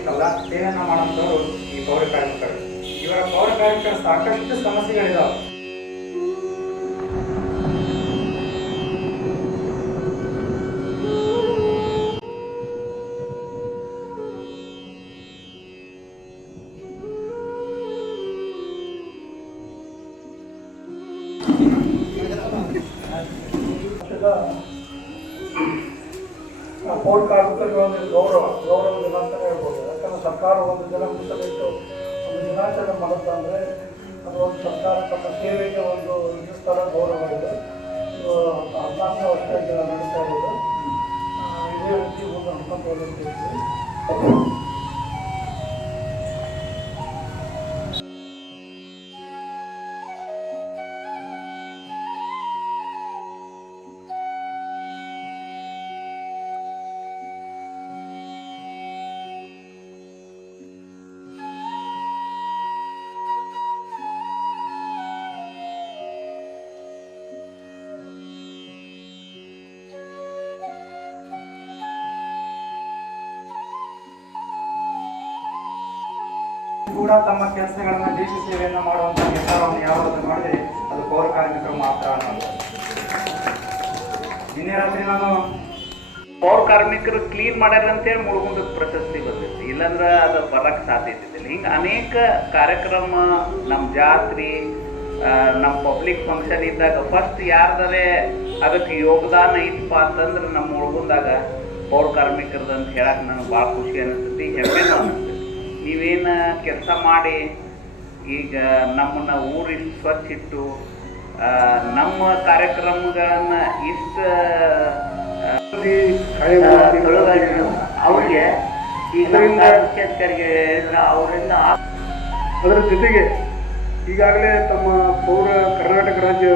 ಸಿಕ್ಕಲ್ಲ ಸೇವೆಯನ್ನು ಮಾಡುವಂಥವ್ರು ಈ ಪೌರ ಕಾರ್ಮಿಕರು. ಇವರ ಪೌರ ಕಾರ್ಮಿಕರ ಸಾಕಷ್ಟು ಸಮಸ್ಯೆಗಳಿದಾವೆ. ಪೌರ ಕಾರ್ಮಿಕರಿಗೆ ಒಂದು ಗೌರವ ದಿನ ಅಂತಲೇ ಹೇಳ್ಬೋದು. ಯಾಕಂದರೆ ಸರ್ಕಾರ ಒಂದು ದಿನ ಮೀಸಲಿಟ್ಟು ಒಂದು ದಿನಾಚರಣೆ ಮಾಡುತ್ತೆ ಅಂದರೆ ಅದು ಒಂದು ಸರ್ಕಾರ ತನ್ನ ಸೇವೆಗೆ ಒಂದು ಥರ ಗೌರವ ಇದೆ. ಇದು 14ನೇ ವರ್ಷ ನಡೀತಾ ಇರೋದು. ಇದೇ ರೀತಿ ಒಂದು ನಡ್ಕೊಂಡು ಹೋಗ್ತಿದ್ವಿ. ಕೂಡ ತಮ್ಮ ಕೆಲಸಗಳನ್ನು ದೇಶ ಸೇವೆಯನ್ನು ಮಾಡುವಂಥ ನಿರ್ಧಾರವನ್ನು ಯಾರಾದರೂ ಮಾಡಿದರೆ ಅದು ಪೌರ ಕಾರ್ಮಿಕರು ಮಾತ್ರ ಅನ್ನೋದು. ನಿನ್ನೆ ರಾತ್ರಿ ನಾನು ಪೌರ ಕಾರ್ಮಿಕರು ಕ್ಲೀನ್ ಮಾಡ್ಯಾರ ಅಂತೇಳಿ ಮುಳುಗುಂದಕ್ಕೆ ಪ್ರಶಸ್ತಿ ಬಂದೈತಿ, ಇಲ್ಲಾಂದ್ರೆ ಅದು ಬರಕ್ಕೆ ಸಾಧ್ಯತೆ ಇದ್ದಿಲ್ಲ. ಹಿಂಗೆ ಅನೇಕ ಕಾರ್ಯಕ್ರಮ ನಮ್ಮ ಜಾತ್ರೆ ನಮ್ಮ ಪಬ್ಲಿಕ್ ಫಂಕ್ಷನ್ ಇದ್ದಾಗ ಫಸ್ಟ್ ಯಾರ್ದಾರೆ ಅದಕ್ಕೆ ಯೋಗದಾನ ಇತ್ತಪ್ಪ ಅಂತಂದ್ರೆ ನಮ್ಮ ಮುಳುಗುಂದಾಗ ಪೌರ ಕಾರ್ಮಿಕರದ್ದು ಅಂತ ಹೇಳಕ್ಕೆ ನನಗೆ ಭಾಳ ಖುಷಿ ಅನಿಸ್ತೈತಿ, ಹೆಮ್ಮೆನೂ ಅನಿಸ್ತೈತಿ. ನೀವೇನು ಕೆಲಸ ಮಾಡಿ ಈಗ ನಮ್ಮನ್ನು ಊರು ಇಷ್ಟು ಸ್ವಚ್ಛ ಇಟ್ಟು ನಮ್ಮ ಕಾರ್ಯಕ್ರಮಗಳನ್ನ ಇಷ್ಟು ಅವ್ರಿಗೆ ಈಗ ಮುಖ್ಯಸ್ಥರಿಗೆ ಅವರಿಂದ ಅದರ ಜೊತೆಗೆ ಈಗಾಗಲೇ ತಮ್ಮ ಪೌರ ಕರ್ನಾಟಕ ರಾಜ್ಯ